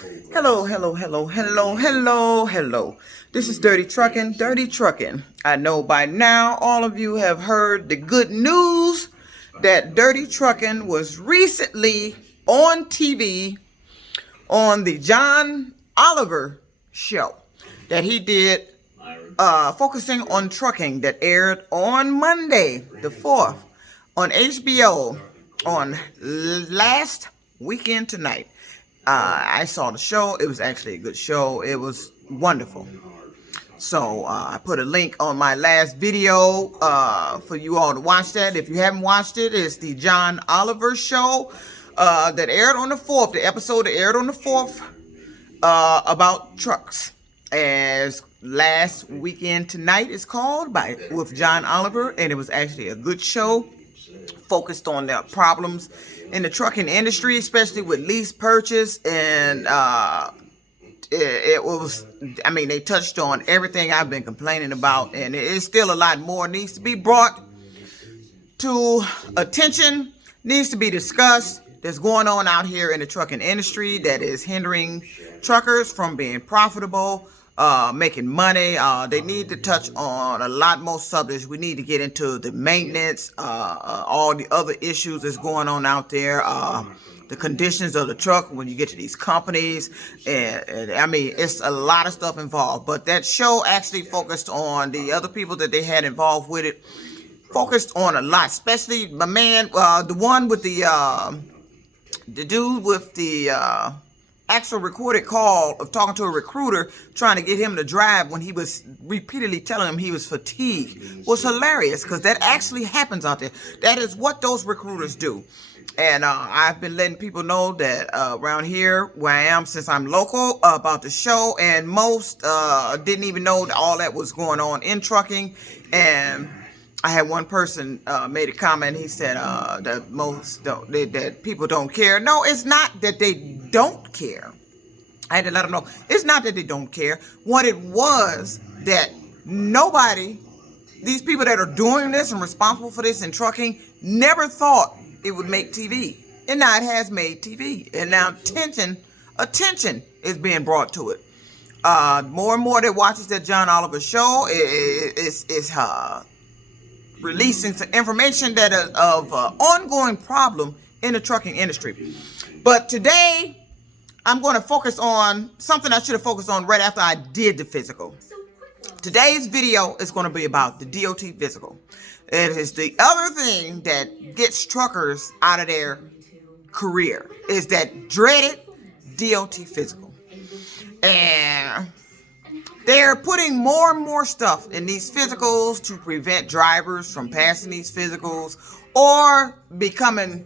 Hello, hello, hello, hello, hello, hello. This is Dirty Trucking, Dirty Trucking. I know by now all of you have heard the good news that Dirty Trucking was recently on TV on the John Oliver show that he did focusing on trucking that aired on Monday, the 4th, on HBO on last weekend tonight. I saw the show. It was actually a good show. It was wonderful. So I put a link on my last video for you all to watch that. If you haven't watched it, it's the John Oliver show that aired on the 4th. The episode that aired on the 4th about trucks. As last weekend tonight is called with John Oliver, and it was actually a good show focused on the problems in the trucking industry, especially with lease purchase, and it was, I mean, they touched on everything I've been complaining about, and it's still a lot more needs to be brought to attention, needs to be discussed, that's going on out here in the trucking industry that is hindering truckers from being profitable, making money. They need to touch on a lot more subjects. We need to get into the maintenance, all the other issues that's going on out there, the conditions of the truck when you get to these companies, and I mean, it's a lot of stuff involved. But that show actually focused on the other people that they had involved with it, focused on a lot, especially my man, the one with the dude with the actual recorded call of talking to a recruiter trying to get him to drive when he was repeatedly telling him he was fatigued was hilarious, because that actually happens out there. That is what those recruiters do. And I've been letting people know that around here where I am, since I'm local, about the show, and most didn't even know that all that was going on in trucking. And I had one person made a comment. He said that that people don't care. No, it's not that they don't care. I had to let them know it's not that they don't care. What it was that nobody, these people that are doing this and responsible for this in trucking, never thought it would make TV. And now it has made TV. And now attention is being brought to it. More and more that watches that John Oliver show is releasing some information that is of ongoing problem in the trucking industry. But today, I'm going to focus on something I should have focused on right after I did the physical. Today's video is going to be about the DOT physical. It is the other thing that gets truckers out of their career, is that dreaded DOT physical. And they're putting more and more stuff in these physicals to prevent drivers from passing these physicals or becoming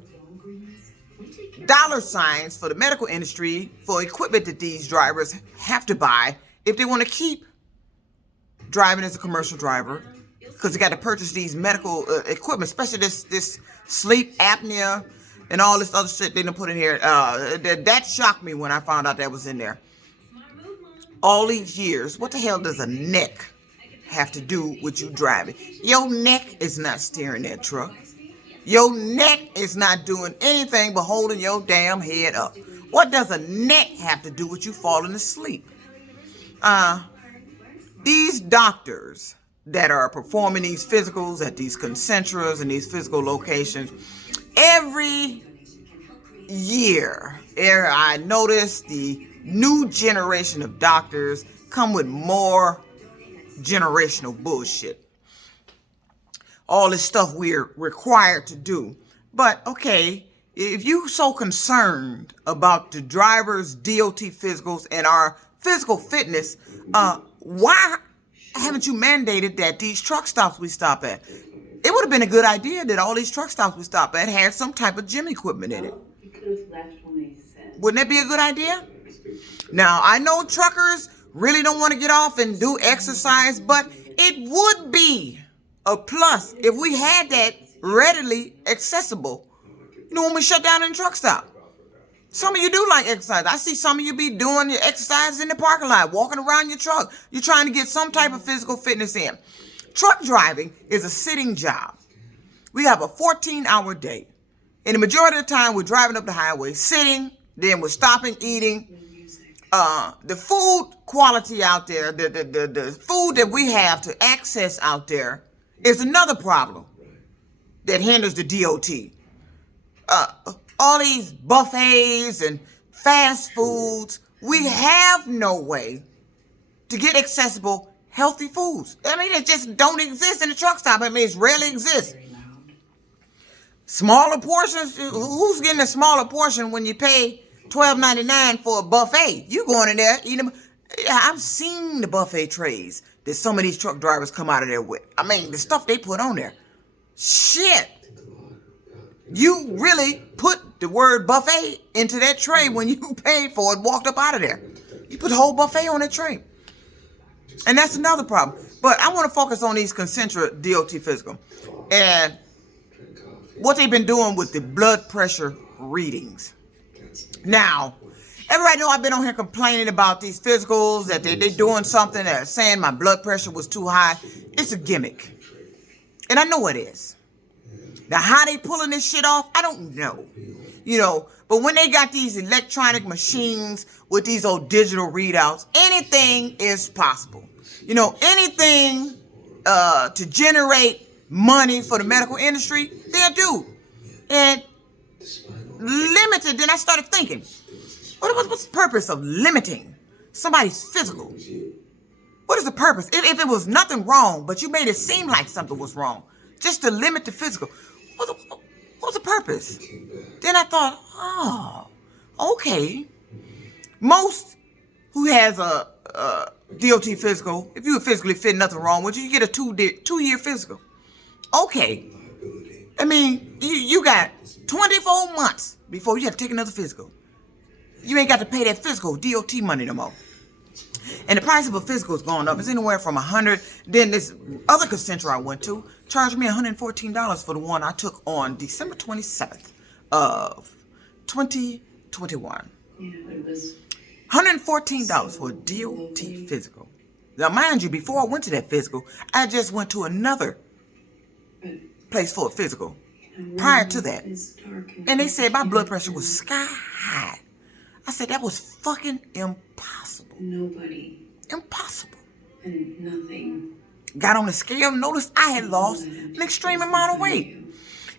dollar signs for the medical industry for equipment that these drivers have to buy if they want to keep driving as a commercial driver, because they got to purchase these medical equipment, especially this sleep apnea and all this other shit they done put in here. That shocked me when I found out that was in there. All these years, what the hell does a neck have to do with you driving? Your neck is not steering that truck. Your neck is not doing anything but holding your damn head up. What does a neck have to do with you falling asleep? These doctors that are performing these physicals at these concentras and these physical locations, every year, I notice the new generation of doctors come with more generational bullshit. All this stuff we're required to do. But, okay, if you're so concerned about the driver's DOT physicals and our physical fitness, why haven't you mandated that these truck stops we stop at? It would have been a good idea that all these truck stops we stop at had some type of gym equipment in it. Wouldn't that be a good idea? Now, I know truckers really don't want to get off and do exercise, but it would be a plus if we had that readily accessible, when we shut down in the truck stop. Some of you do like exercise. I see some of you be doing your exercise in the parking lot, walking around your truck. You're trying to get some type of physical fitness in. Truck driving is a sitting job. We have a 14-hour day. And the majority of the time, we're driving up the highway, sitting, then we're stopping, eating, The food quality out there, the food that we have to access out there is another problem that hinders the DOT. All these buffets and fast foods, we have no way to get accessible, healthy foods. I mean, it just don't exist in the truck stop. I mean, it rarely exists. Smaller portions, who's getting a smaller portion when you pay $12.99 for a buffet? You going in there eating. Yeah, I've seen the buffet trays that some of these truck drivers come out of there with. I mean, the stuff they put on there. Shit. You really put the word buffet into that tray when you paid for it, walked up out of there. You put the whole buffet on that tray. And that's another problem. But I want to focus on these Concentra DOT physical and what they've been doing with the blood pressure readings. Now, everybody know I've been on here complaining about these physicals, that they're doing something, that saying my blood pressure was too high. It's a gimmick. And I know it is. Now, how they pulling this shit off, I don't know. You know, but when they got these electronic machines with these old digital readouts, anything is possible. You know, anything to generate money for the medical industry, they'll do. And limited, then I started thinking, what's the purpose of limiting somebody's physical? What is the purpose? If it was nothing wrong, but you made it seem like something was wrong, just to limit the physical, what's the purpose? Then I thought, oh, okay. Most who has a DOT physical, if you were physically fit, nothing wrong with you, you get a two-year physical. Okay. I mean, you got 24 months before you have to take another physical. You ain't got to pay that physical DOT money no more. And the price of a physical is going up. It's anywhere from $100. Then this other Concentra I went to charged me $114 for the one I took on December 27th of 2021. Yeah, it was $114 for a DOT physical. Now, mind you, before I went to that physical, I just went to another place for a physical prior to that. And they said my blood pressure was sky high. I said that was fucking impossible. Nobody. Impossible. And nothing. Got on the scale, noticed I had lost an extreme amount of weight.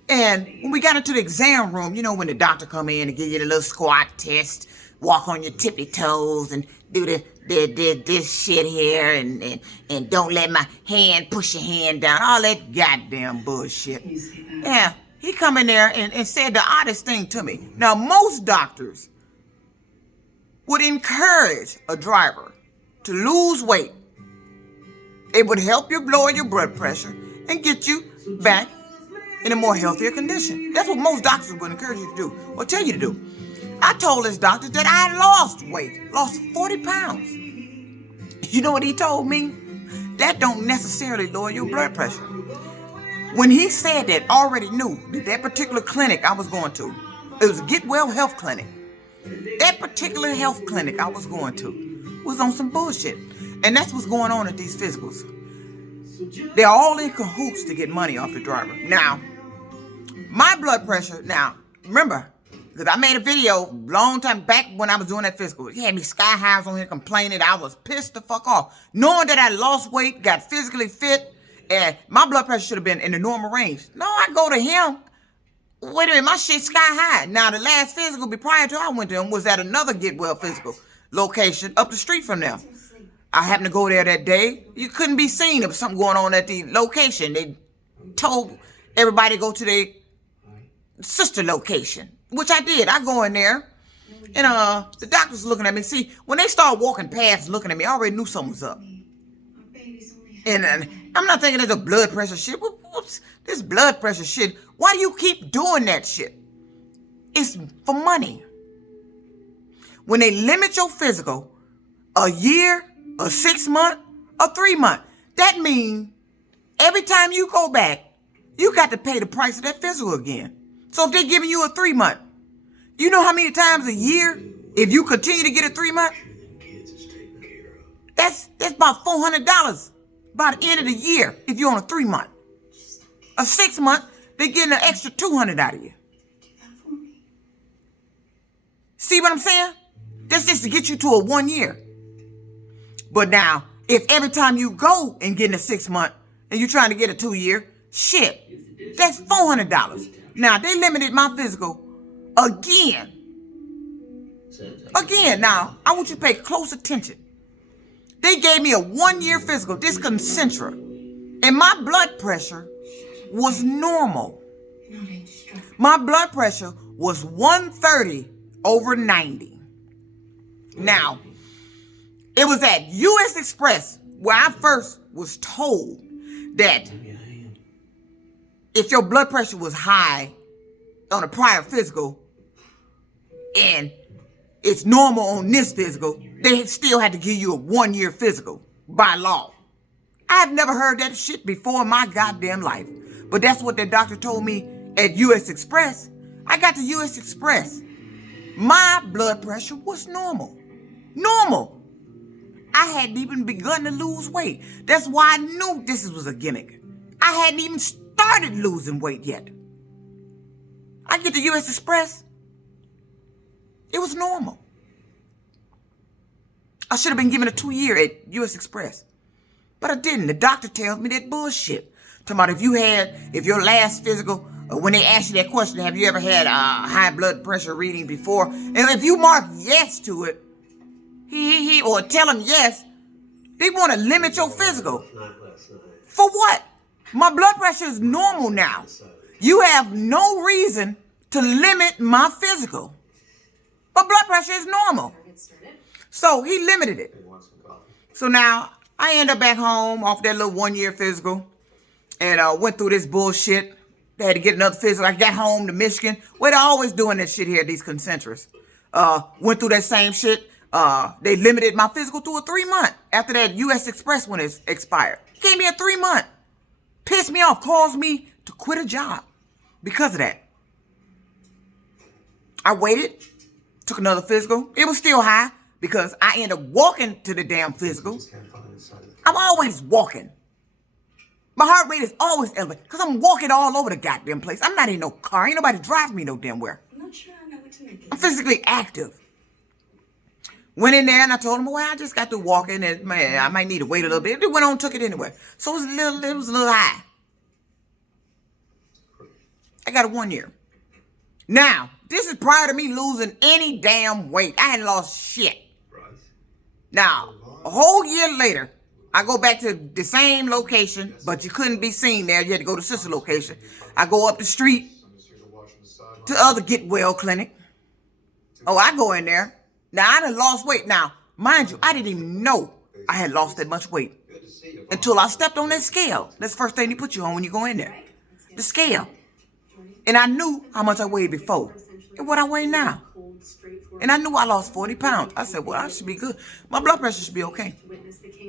And when we got into the exam room, you know, when the doctor come in and give you the little squat test, walk on your tippy toes and do this shit here and don't let my hand push your hand down, all that goddamn bullshit. Yeah, he come in there and said the oddest thing to me. Now, most doctors would encourage a driver to lose weight. It would help you lower your blood pressure and get you back in a more healthier condition. That's what most doctors would encourage you to do or tell you to do. I told this doctor that I lost weight, lost 40 pounds. You know what he told me? That don't necessarily lower your blood pressure. When he said that, I already knew that particular clinic I was going to, it was a Get Well Health Clinic. That particular health clinic I was going to was on some bullshit. And that's what's going on at these physicals. They're all in cahoots to get money off the driver. Now, my blood pressure, now, remember, because I made a video long time back when I was doing that physical. He had me sky highs on here complaining. I was pissed the fuck off. Knowing that I lost weight, got physically fit, and my blood pressure should have been in the normal range. No, I go to him. Wait a minute, my shit's sky high. Now, the last physical prior to I went to him was at another Get Well physical location up the street from them. I happened to go there that day. You couldn't be seen. There was something going on at the location. They told everybody to go to their sister location, which I did. I go in there, and the doctor's looking at me. See, when they start walking past looking at me, I already knew something was up. And I'm not thinking it's a blood pressure shit. What's this blood pressure shit? Why do you keep doing that shit? It's for money. When they limit your physical a year, a 6 month, a 3 month, that means every time you go back, you got to pay the price of that physical again. So if they're giving you a 3 month, you know how many times a year, if you continue to get a 3 month, that's about $400 by the end of the year if you're on a 3 month. A 6 month, they're getting an extra $200 out of you. See what I'm saying? That's just to get you to a 1 year. But now, if every time you go and get in a 6 month and you're trying to get a 2 year, shit, that's $400. Now, they limited my physical again. Again, now, I want you to pay close attention. They gave me a 1 year physical, this concentra, and my blood pressure was normal. My blood pressure was 130/90. Now, it was at U.S. Express where I first was told that if your blood pressure was high on a prior physical and it's normal on this physical, they still had to give you a 1 year physical by law. I've never heard that shit before in my goddamn life. But that's what the doctor told me at U.S. Express. I got to U.S. Express. My blood pressure was normal. Normal. I hadn't even begun to lose weight. That's why I knew this was a gimmick. I hadn't even started losing weight yet. I get to U.S. Express. It was normal. I should have been given a 2 year at U.S. Express. But I didn't. The doctor tells me that bullshit. Talking about if your last physical, when they ask you that question, have you ever had a high blood pressure reading before? And if you mark yes to it, or tell them yes, they want to limit your physical. For what? My blood pressure is normal now. You have no reason to limit my physical. My blood pressure is normal. So he limited it. So now I end up back home off that little 1 year physical and went through this bullshit. They had to get another physical. I got home to Michigan. Well, they're always doing this shit here, these concentras. Went through that same shit. They limited my physical to a 3 month after that U.S. Express when it expired. Gave me a 3 month. Pissed me off. Caused me to quit a job because of that. I waited. Took another physical. It was still high because I ended up walking to the damn physical. I'm always walking. My heart rate is always elevated because I'm walking all over the goddamn place. I'm not in no car. Ain't nobody drives me no damn where. I'm not sure I know what to make of I'm physically active. Went in there and I told them, well, I just got to walking and man, I might need to wait a little bit. They went on and took it anyway. So it was a little high. I got a 1 year. Now, this is prior to me losing any damn weight. I hadn't lost shit. Now, a whole year later, I go back to the same location, but you couldn't be seen there. You had to go to sister location. I go up the street to the other Get Well clinic. Oh, I go in there. Now, I done lost weight. Now, mind you, I didn't even know I had lost that much weight until I stepped on that scale. That's the first thing they put you on when you go in there. The scale. And I knew how much I weighed before and what I weigh now. And I knew I lost 40 pounds. I said, well, I should be good. My blood pressure should be okay.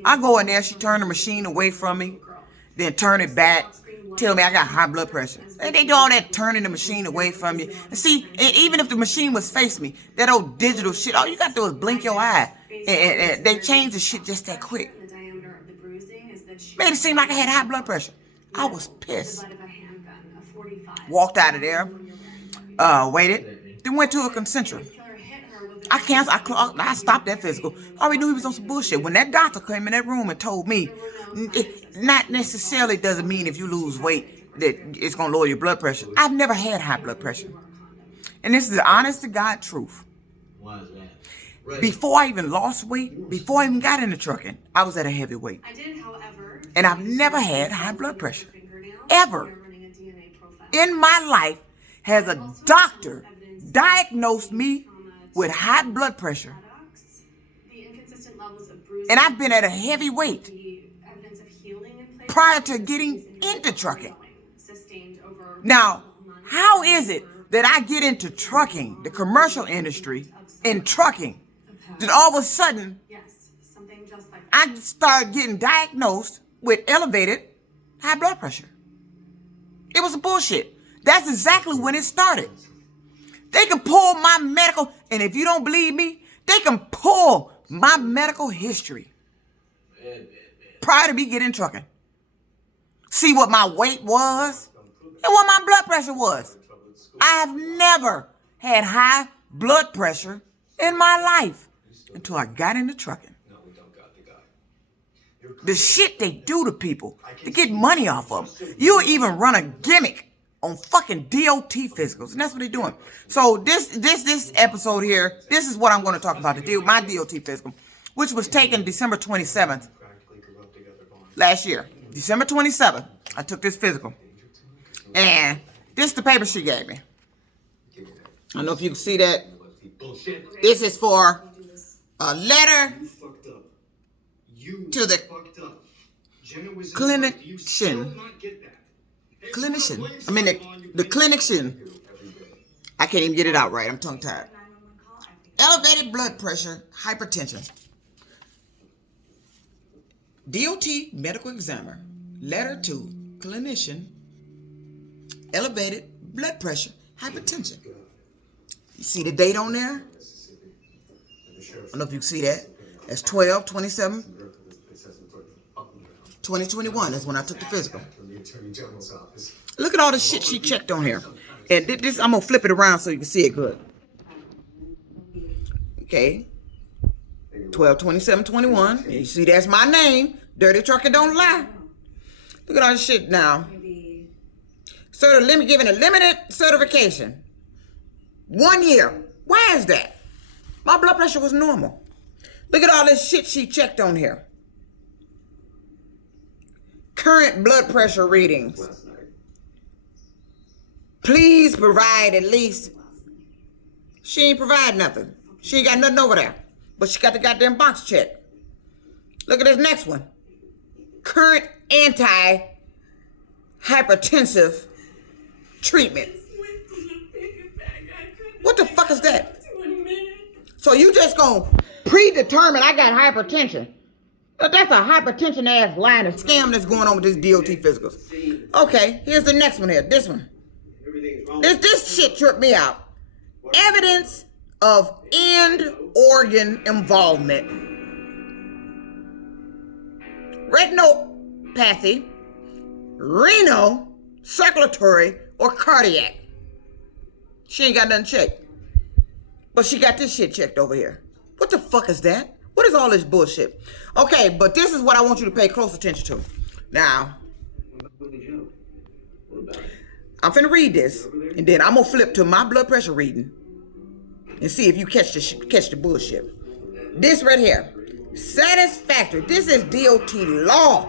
I go in there. She turned the machine away from me, then turn it back, tell me I got high blood pressure. And they do all that turning the machine away from you. And see, even if the machine was facing me, that old digital shit, all you got to do is blink your eye. And they change the shit just that quick. Made it seem like I had high blood pressure. I was pissed. Walked out of there, waited, then went to a concentra. I canceled. I stopped that physical. I already knew he was on some bullshit. When that doctor came in that room and told me, it not necessarily doesn't mean if you lose weight that it's going to lower your blood pressure. I've never had high blood pressure. And this is the honest to God truth. Why is that? Before I even lost weight, before I even got into trucking, I was at a heavy weight. And I've never had high blood pressure. Ever. In my life, has a doctor diagnosed me with high blood pressure. And I've been at a heavy weight prior to getting into trucking. Now, how is it that I get into trucking, the commercial industry, in trucking, that all of a sudden I start getting diagnosed with elevated high blood pressure? It was a bullshit. That's exactly when it started. They can pull my medical, and if you don't believe me, they can pull my medical history prior to me getting trucking. See what my weight was and what my blood pressure was. I have never had high blood pressure in my life. until I got into trucking. No, we don't got the guy. The shit they do to people to get money off of them. You'll even run a gimmick on fucking DOT physicals, and that's what they're doing. So this episode here, this is what I'm going to talk about, my DOT physical, which was taken December 27th last year. December 27th, I took this physical. And this is the paper she gave me. I don't know if you can see that. This is for a letter to the clinician. The clinician. I can't even get it out right. I'm tongue tied. Elevated blood pressure, hypertension. DOT medical examiner. Letter to clinician. Elevated blood pressure, hypertension. You see the date on there? I don't know if you can see that. That's 12/27/2021. That's when I took the physical. Look at all the shit she checked on here. And this, I'm going to flip it around so you can see it good. Okay. 12/27/21. You see that's my name. Dirty Trucker Don't Lie. Look at all this shit now. Giving a limited certification. 1 year. Why is that? My blood pressure was normal. Look at all this shit she checked on here. Current blood pressure readings. Please provide at least. She ain't provide nothing. She ain't got nothing over there. But she got the goddamn box check. Look at this next one. Current anti-hypertensive treatment. What the fuck is that? So you just gonna predetermine I got hypertension? That's a hypertension ass line of scam that's going on with this DOT physicals. Okay, here's the next one here. This one. This shit tripped me out. Evidence of end organ involvement. Retinopathy, renal, circulatory, or cardiac. She ain't got nothing checked. But she got this shit checked over here. What the fuck is that? What is all this bullshit? Okay, but this is what I want you to pay close attention to. Now, I'm finna read this, and then I'm gonna flip to my blood pressure reading and see if you catch the bullshit. This right here. Satisfactory. This is DOT law.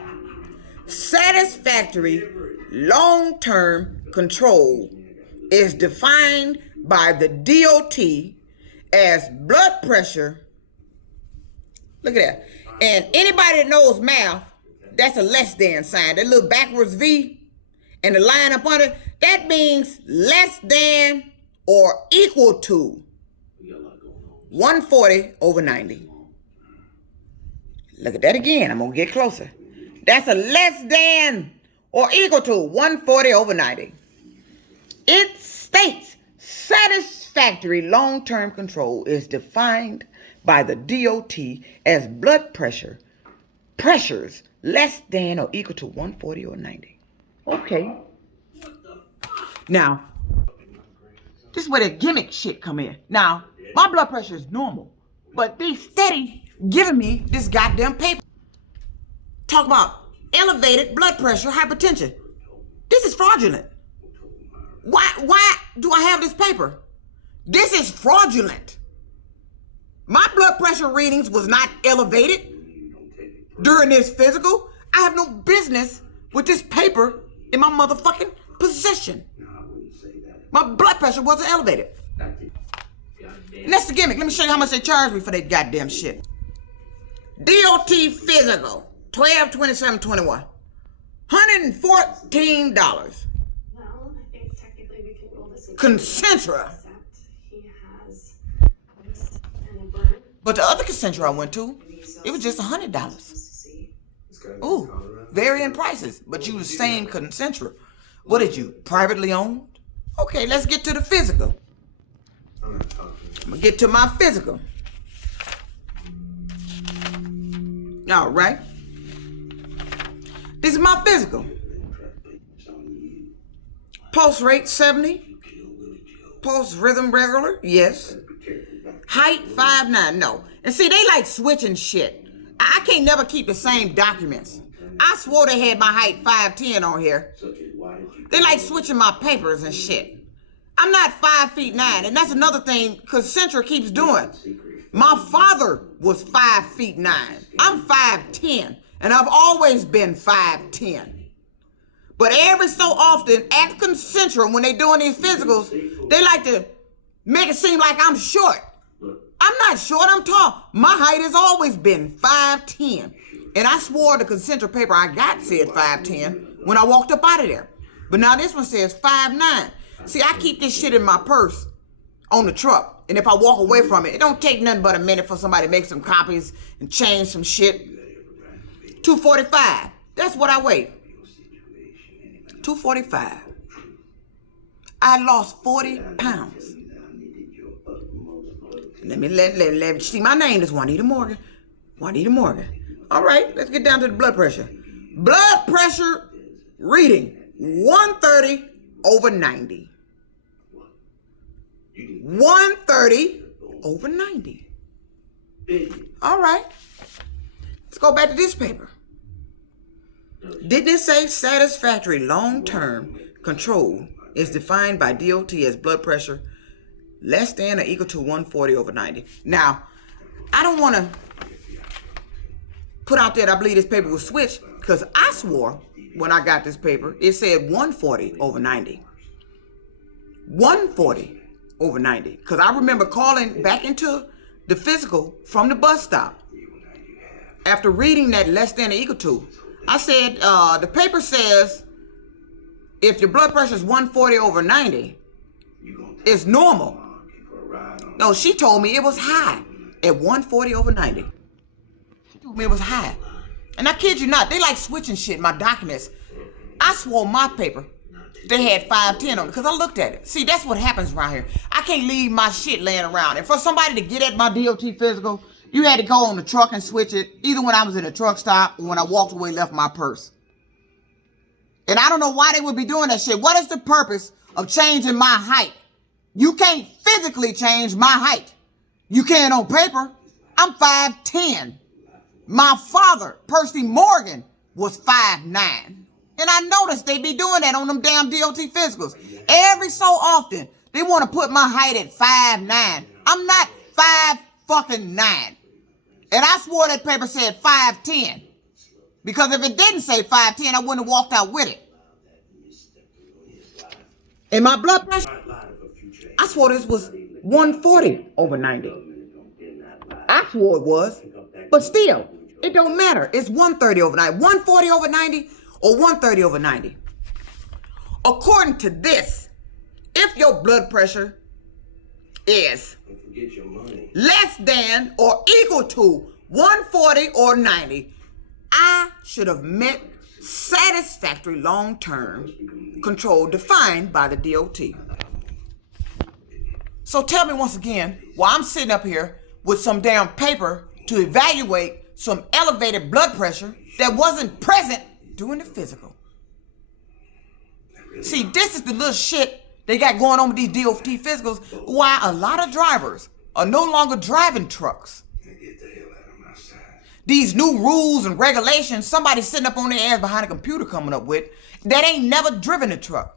Satisfactory long-term control is defined by the DOT as blood pressure. Look at that. And anybody that knows math, that's a less than sign. That little backwards V and the line up under, that means less than or equal to 140/90. Look at that again. I'm going to get closer. That's a less than or equal to 140/90. It states satisfactory long-term control is defined by the DOT as blood pressures less than or equal to 140/90. Okay. Now, this is where the gimmick shit come in. Now, my blood pressure is normal, but they steady giving me this goddamn paper. Talk about elevated blood pressure, hypertension. This is fraudulent. Why do I have this paper? This is fraudulent. My blood pressure readings was not elevated during this physical. I have no business with this paper in my motherfucking possession. My blood pressure wasn't elevated. And that's the gimmick. Let me show you how much they charge me for that goddamn shit. DOT physical, 12/27/21. $114. Well, I think technically we can roll this. Concentra. Except he has this and a burn. But the other Concentra I went to, it was just $100. Ooh, varying prices, but you the same Concentra. What did you, privately owned? Okay, let's get to the physical. I'm gonna get to my physical. All right. This is my physical. Pulse rate 70. Pulse rhythm regular, yes. Height 5'9", no. And see, they like switching shit. I can't never keep the same documents. I swore they had my height 5'10" on here. They like switching my papers and shit. I'm not 5'9", and that's another thing Concentra keeps doing. My father was 5'9". I'm 5'10", and I've always been 5'10". But every so often at Concentra, when they doing these physicals, they like to make it seem like I'm short. I'm not short, I'm tall. My height has always been 5'10". And I swore the Concentra paper I got said 5'10" when I walked up out of there. But now this one says 5'9". See, I keep this shit in my purse on the truck. And if I walk away from it, it don't take nothing but a minute for somebody to make some copies and change some shit. 245. That's what I weigh. 245. I lost 40 pounds. Let me see. My name is Juanita Morgan. Juanita Morgan. All right, let's get down to the blood pressure. Blood pressure reading 130/90. 130/90. All right. Let's go back to this paper. Didn't it say satisfactory long-term control is defined by DOT as blood pressure less than or equal to 140/90? Now, I don't want to put out there I believe this paper was switched, because I swore when I got this paper, it said 140/90. 140/90. Because I remember calling back into the physical from the bus stop after reading that less than or equal to. I said, the paper says if your blood pressure is 140/90, it's normal. No, she told me it was high at 140/90. She told me it was high. And I kid you not, they like switching shit in my documents. I swore my paper, they had 5'10" on it because I looked at it. See, that's what happens around here. I can't leave my shit laying around. And for somebody to get at my DOT physical, you had to go on the truck and switch it, either when I was in a truck stop or when I walked away and left my purse. And I don't know why they would be doing that shit. What is the purpose of changing my height? You can't physically change my height. You can on paper. I'm 5'10". My father, Percy Morgan, was 5'9". And I noticed they be doing that on them damn DOT physicals. Every so often, they want to put my height at 5'9". I'm not 5'9". And I swore that paper said 5'10". Because if it didn't say 5'10", I wouldn't have walked out with it. And my blood pressure, I swore this was 140/90. I swore it was. But still, it don't matter. It's 130/90. 140/90 or 130/90. According to this, if your blood pressure is less than or equal to 140/90, I should have met satisfactory long-term control defined by the DOT. So tell me once again, while I'm sitting up here with some damn paper to evaluate some elevated blood pressure that wasn't present during the physical. See, this is the little shit they got going on with these DOT physicals, why a lot of drivers are no longer driving trucks. These new rules and regulations somebody sitting up on their ass behind a computer coming up with that ain't never driven a truck.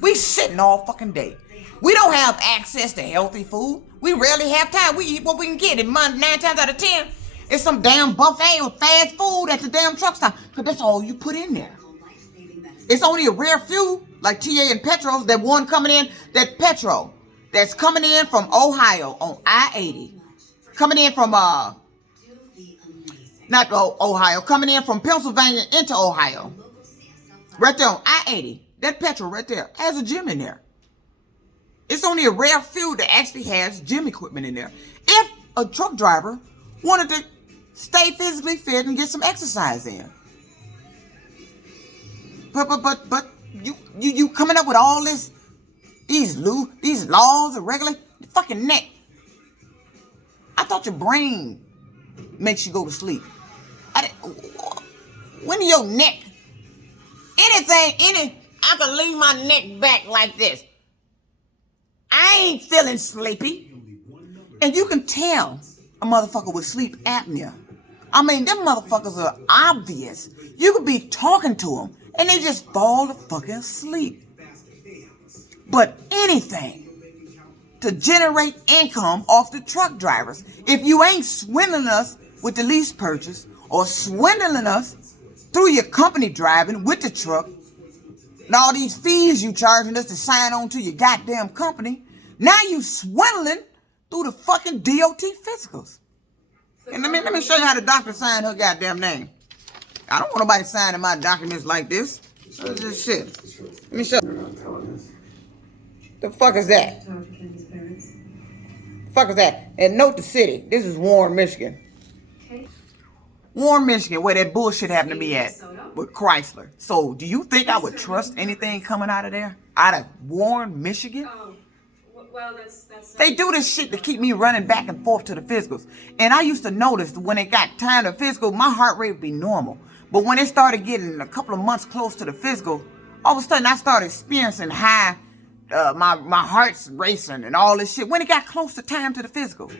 We sitting all fucking day. We don't have access to healthy food. We rarely have time. We eat what we can get. And 9 times out of 10, it's some damn buffet or fast food at the damn truck stop. Because that's all you put in there. It's only a rare few, like TA and Petros, that one coming in, that Petro, that's coming in from Ohio on I-80. Coming in from, not Ohio, coming in from Pennsylvania into Ohio. Right there on I-80. That Petro right there has a gym in there. It's only a rare few that actually has gym equipment in there. If a truck driver wanted to stay physically fit and get some exercise in. But you coming up with all these laws and regulations, fucking neck. I thought your brain makes you go to sleep. When your neck, I can lean my neck back like this. I ain't feeling sleepy. And you can tell a motherfucker with sleep apnea. I mean, them motherfuckers are obvious. You could be talking to them and they just fall the fucking asleep. But anything to generate income off the truck drivers. If you ain't swindling us with the lease purchase or swindling us through your company driving with the truck and all these fees you charging us to sign on to your goddamn company, now you swindling through the fucking DOT physicals. And let me show you how the doctor signed her goddamn name. I don't want nobody signing my documents like this. What's this shit? Let me show you. The fuck is that? Fuck is that? And note the city. This is Warren, Michigan. Warren, Michigan, where that bullshit happened to me at with Chrysler. So, do you think I would trust anything coming out of there? Out of Warren, Michigan? Oh, well, that's They do this shit to keep me running back and forth to the physicals. And I used to notice when it got time to physical, my heart rate would be normal. But when it started getting a couple of months close to the physical, all of a sudden I started experiencing high, my heart's racing and all this shit when it got close to time to the physical.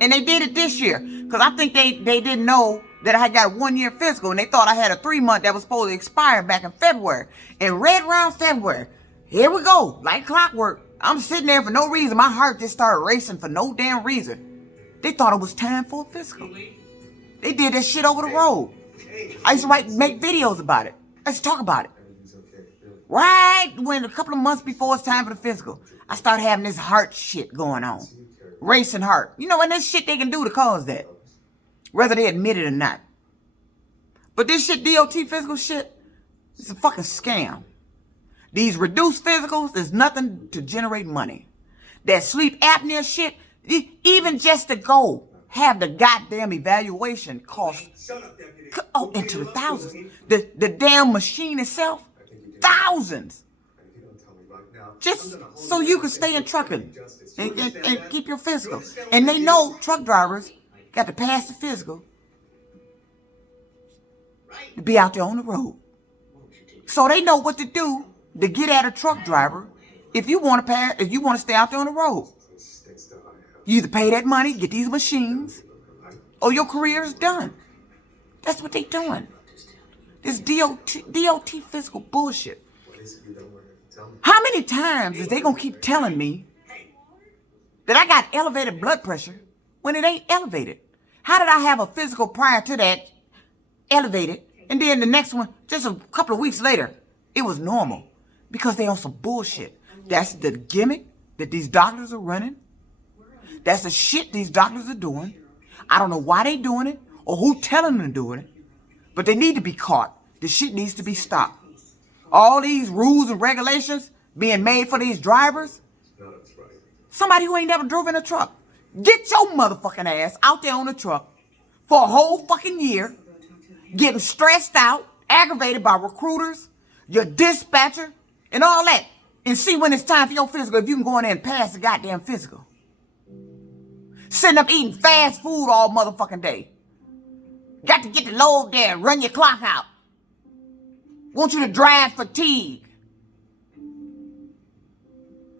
And they did it this year because I think they didn't know that I had got a 1-year physical and they thought I had a 3-month that was supposed to expire back in February. And right around February, here we go, like clockwork. I'm sitting there for no reason. My heart just started racing for no damn reason. They thought it was time for a physical. They did that shit over the road. I used to make videos about it. I used to talk about it. Right when a couple of months before it's time for the physical, I started having this heart shit going on. Racing heart. You know, and there's shit they can do to cause that. Whether they admit it or not. But this shit, DOT physical shit, it's a fucking scam. These reduced physicals, there's nothing to generate money. That sleep apnea shit, even just to go have the goddamn evaluation cost into the thousands. The damn machine itself, thousands. Just so you can stay in trucking and keep your physical. And they know truck drivers got to pass the physical to be out there on the road. So they know what to do to get at a truck driver if you want to stay out there on the road. You either pay that money, get these machines, or your career is done. That's what they doing. This DOT physical bullshit. How many times is they gonna keep telling me that I got elevated blood pressure when it ain't elevated? How did I have a physical prior to that elevated, and then the next one, just a couple of weeks later, it was normal? Because they on some bullshit. That's the gimmick that these doctors are running. That's the shit these doctors are doing. I don't know why they doing it or who telling them to do it, but they need to be caught. The shit needs to be stopped. All these rules and regulations being made for these drivers. Somebody who ain't never driven a truck. Get your motherfucking ass out there on a truck for a whole fucking year, getting stressed out, aggravated by recruiters, your dispatcher, and all that. And see when it's time for your physical, if you can go in there and pass the goddamn physical. Sitting up eating fast food all motherfucking day. Got to get the load there and run your clock out. Want you to drive fatigue.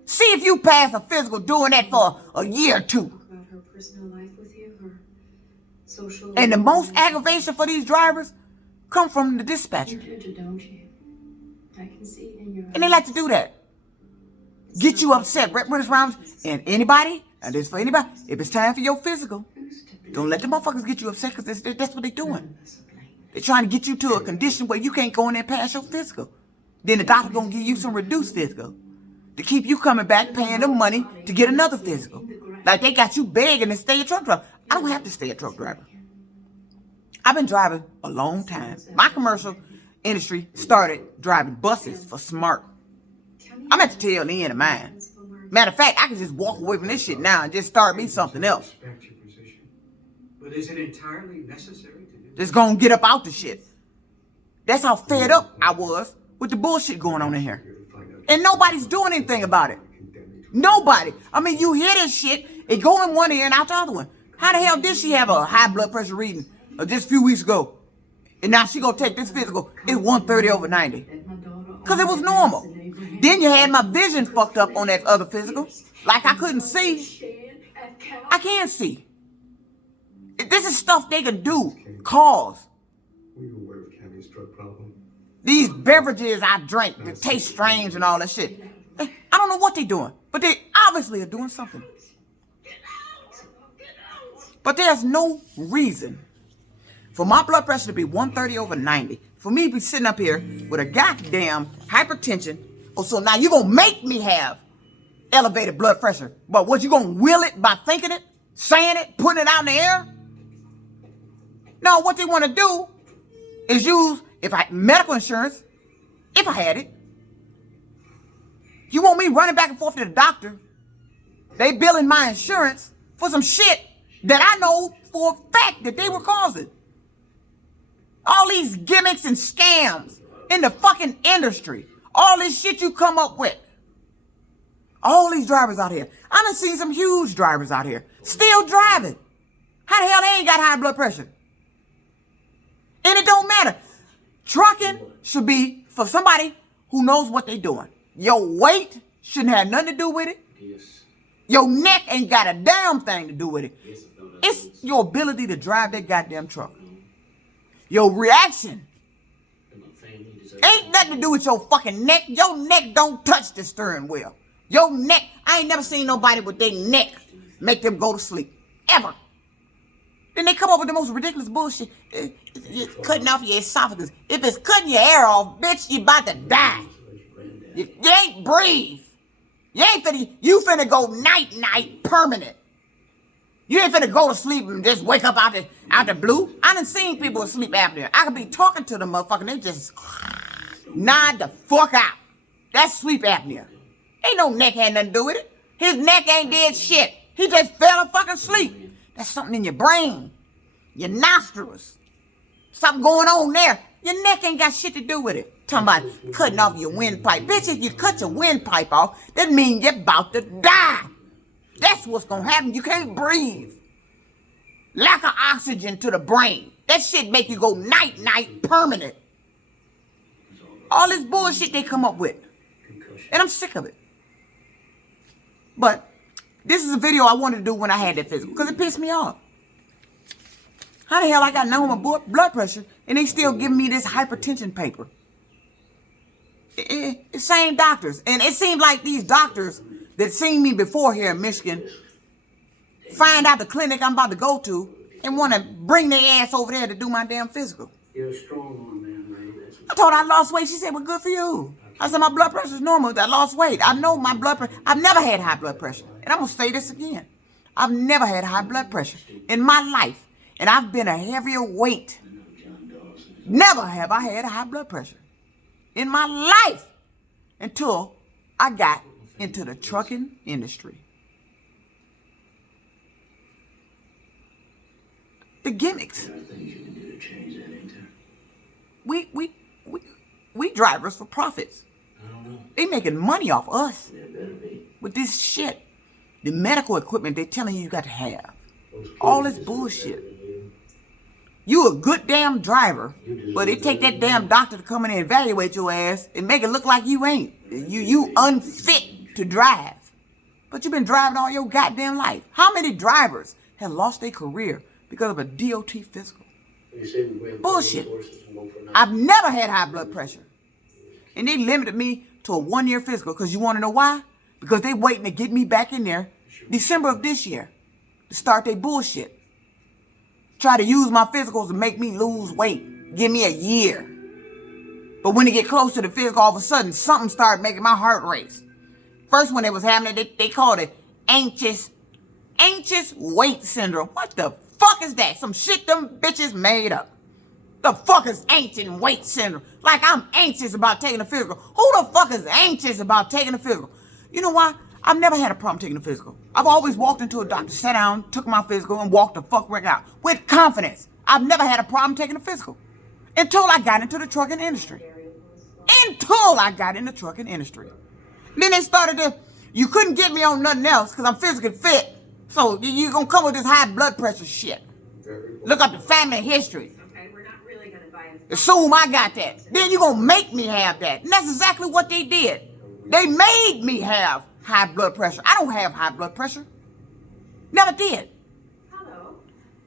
See if you pass a physical doing that for a year or two. About her personal life with you, her social. And the most aggravation for these drivers come from the dispatcher. You do, don't you? I can see it in your eyes. And they like to do that. Get you upset. British rounds. And anybody, and this for anybody, if it's time for your physical, don't let the motherfuckers get you upset because that's what they're doing. They're trying to get you to a condition where you can't go in there and pass your physical. Then the doctor gonna give you some reduced physical to keep you coming back, paying them money to get another physical. Like they got you begging to stay a truck driver. I don't have to stay a truck driver. I've been driving a long time. My commercial industry started driving buses for Smart. I'm at the tail end of mine. Matter of fact, I can just walk away from this shit now and just start me something else. Respect your position. But is it entirely necessary to do Just gonna get up out the shit. That's how fed up I was with the bullshit going on in here. And nobody's doing anything about it. Nobody. I mean, you hear this shit, it go in one ear and out the other one. How the hell did she have a high blood pressure reading just a few weeks ago? And now she gonna take this physical, it's 130/90. Because it was normal. Then you had my vision fucked up on that other physical. Like I couldn't see. count? I can't see. This is stuff they can do. Cause. Were you aware of Cammy's drug problem? These beverages I drink that taste strange and all that shit. I don't know what they're doing, but they obviously are doing something. But there's no reason for my blood pressure to be 130/90. For me to be sitting up here with a goddamn hypertension. Oh, so now you're going to make me have elevated blood pressure. But what, you going to will it by thinking it, saying it, putting it out in the air? No, what they want to do is use medical insurance, if I had it. You want me running back and forth to the doctor? They billing my insurance for some shit that I know for a fact that they were causing. All these gimmicks and scams in the fucking industry. All this shit you come up with. All these drivers out here. I done seen some huge drivers out here still driving. How the hell they ain't got high blood pressure? And it don't matter. Trucking should be for somebody who knows what they're doing. Your weight shouldn't have nothing to do with it. Yes. Your neck ain't got a damn thing to do with it. Yes, I know that. It's your ability to drive that goddamn truck. Your reaction And my family deserves ain't nothing to do with your fucking neck. Your neck don't touch the steering wheel. Your neck, I ain't never seen nobody with their neck make them go to sleep. Ever. Then they come up with the most ridiculous bullshit. It's cutting off your esophagus. If it's cutting your air off, bitch, you about to die. You ain't breathe. You finna go night permanent. You ain't finna go to sleep and just wake up out the blue. I done seen people with sleep apnea. I could be talking to them motherfucker and they just nod the fuck out. That's sleep apnea. Ain't no neck had nothing to do with it. His neck ain't did shit. He just fell fucking asleep. That's something in your brain. Your nostrils. Something going on there. Your neck ain't got shit to do with it. Talking about cutting off your windpipe. Bitch, if you cut your windpipe off, that means you're about to die. That's what's gonna happen. You can't breathe. Lack of oxygen to the brain. That shit make you go night permanent. All this bullshit they come up with. And I'm sick of it. But this is a video I wanted to do when I had that physical, because it pissed me off. How the hell I got normal blood pressure and they still giving me this hypertension paper? It's same doctors. And it seemed like these doctors that seen me before here in Michigan find out the clinic I'm about to go to and want to bring their ass over there to do my damn physical. You're a strong one, man, Ray. I told her I lost weight. She said, well, good for you. I said, my blood pressure is normal. I lost weight. I know my blood pressure. I've never had high blood pressure. And I'm going to say this again. I've never had high blood pressure in my life. And I've been a heavier weight. Never have I had high blood pressure in my life until I got into the trucking industry. The gimmicks. We drivers for profits. They making money off us with this shit. The medical equipment they telling you got to have. All this bullshit. You a good damn driver, but they take that damn doctor to come in and evaluate your ass and make it look like you ain't. You unfit to drive. But you've been driving all your goddamn life. How many drivers have lost their career because of a DOT physical? Bullshit. I've never had high blood pressure. And they limited me to a 1-year physical because you want to know why? Because they waiting to get me back in there December of this year to start their bullshit. Try to use my physicals to make me lose weight. Give me a year. But when it get close to the physical, all of a sudden, something started making my heart race. First when it was happening, they called it anxious weight syndrome. What the fuck is that? Some shit them bitches made up. The fuck is anxious weight syndrome? Like I'm anxious about taking a physical. Who the fuck is anxious about taking a physical? You know why? I've never had a problem taking a physical. I've always walked into a doctor, sat down, took my physical, and walked the fuck right out. With confidence. I've never had a problem taking a physical. Until I got into the trucking industry. Then they started to, you couldn't get me on nothing else because I'm physically fit. So you're going to come with this high blood pressure shit. Look up the family history. Okay, we're not really going to buy it. Assume I got that. Then you're going to make me have that. And that's exactly what they did. They made me have high blood pressure. I don't have high blood pressure. Never did. Hello.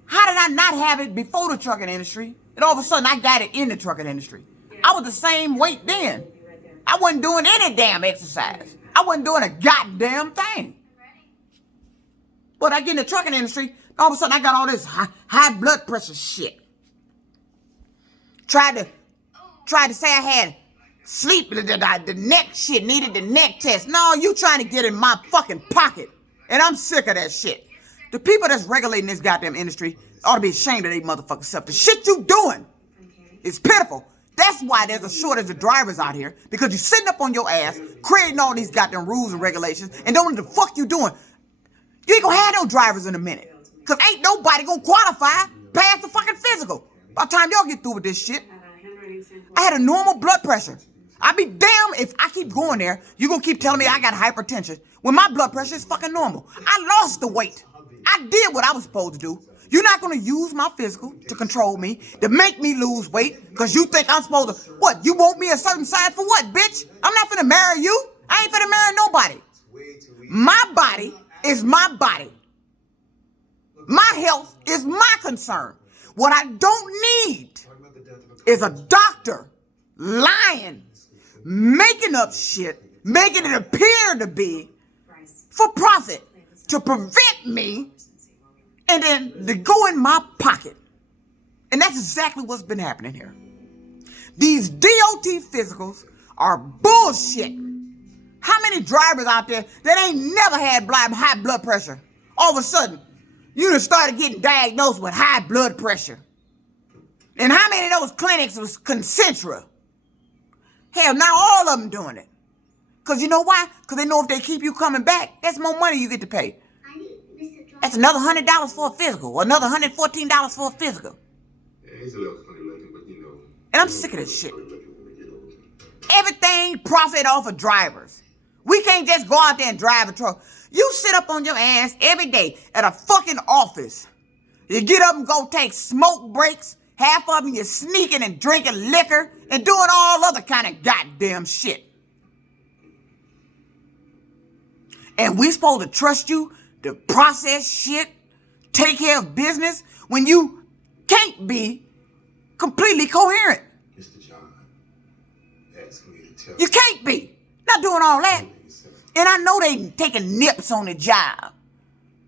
How did I not have it before the trucking industry? And all of a sudden, I got it in the trucking industry. I was the same weight then. I wasn't doing any damn exercise. I wasn't doing a goddamn thing. But I get in the trucking industry, all of a sudden, I got all this high blood pressure shit. Tried to say I had sleep, the neck shit, needed the neck test. No, you trying to get in my fucking pocket. And I'm sick of that shit. The people that's regulating this goddamn industry ought to be ashamed of their motherfucking self. The shit you doing is pitiful. That's why there's a shortage of drivers out here. Because you're sitting up on your ass, creating all these goddamn rules and regulations, and don't know what the fuck you doing. You ain't gonna have no drivers in a minute. Because ain't nobody gonna qualify past the fucking physical. By the time y'all get through with this shit. I had a normal blood pressure. I'd be damn if I keep going there, you're gonna keep telling me I got hypertension when my blood pressure is fucking normal. I lost the weight. I did what I was supposed to do. You're not gonna use my physical to control me, to make me lose weight, because you think I'm supposed to, what, you want me a certain size for what, bitch? I'm not finna marry you. I ain't finna marry nobody. My body is my body. My health is my concern. What I don't need is a doctor lying, making up shit, making it appear to be for profit, to prevent me, and then to go in my pocket. And that's exactly what's been happening here. These DOT physicals are bullshit. How many drivers out there that ain't never had high blood pressure? All of a sudden, you done started getting diagnosed with high blood pressure. And how many of those clinics was Concentra? Hell, now all of them doing it. Because you know why? Because they know if they keep you coming back, that's more money you get to pay. That's another $100 for a physical, or another $114 for a physical. Yeah, he's a little funny looking, but you know. And I'm sick of this shit. Everything profit off of drivers. We can't just go out there and drive a truck. You sit up on your ass every day at a fucking office. You get up and go take smoke breaks. Half of them you're sneaking and drinking liquor and doing all other kind of goddamn shit. And we supposed to trust you to process shit, take care of business, when you can't be completely coherent. Mr. John asked me to tell You can't be. Not doing all that. And I know they taking nips on the job,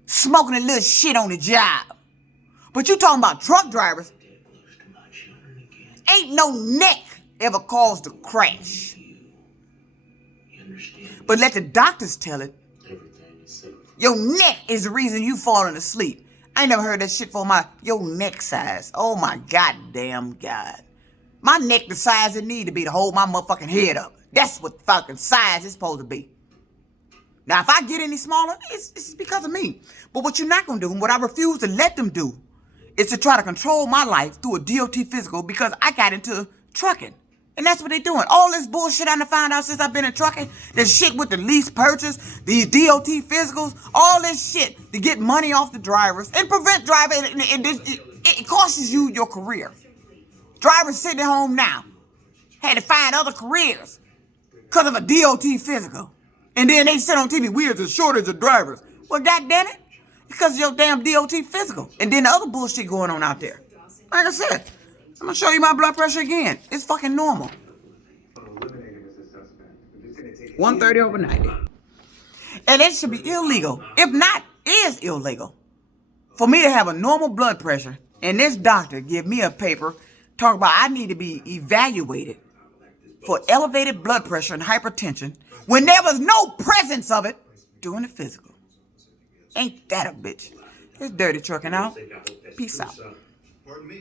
smoking a little shit on the job. But you talking about truck drivers, ain't no neck ever caused a crash. But let the doctors tell it. Your neck is the reason you falling asleep. I ain't never heard that shit for your neck size. Oh my goddamn God. My neck the size it need to be to hold my motherfucking head up. That's what fucking size it's supposed to be. Now, if I get any smaller, it's because of me. But what you're not going to do, and what I refuse to let them do, is to try to control my life through a DOT physical because I got into trucking. And that's what they're doing. All this bullshit I done found out since I've been in trucking, the shit with the lease purchase, these DOT physicals, all this shit to get money off the drivers and prevent driving. It costs you your career. Drivers sitting at home now had to find other careers because of a DOT physical. And then they sit on TV, there's a shortage of drivers. Well, goddamn it, because of your damn DOT physical. And then the other bullshit going on out there. Like I said, I'm going to show you my blood pressure again. It's fucking normal. 130 over 90. And it should be illegal. If not, is illegal. For me to have a normal blood pressure and this doctor give me a paper talking about I need to be evaluated for elevated blood pressure and hypertension when there was no presence of it during the physical. Ain't that a bitch? It's Dirty Trucking out. Peace out. Pardon me?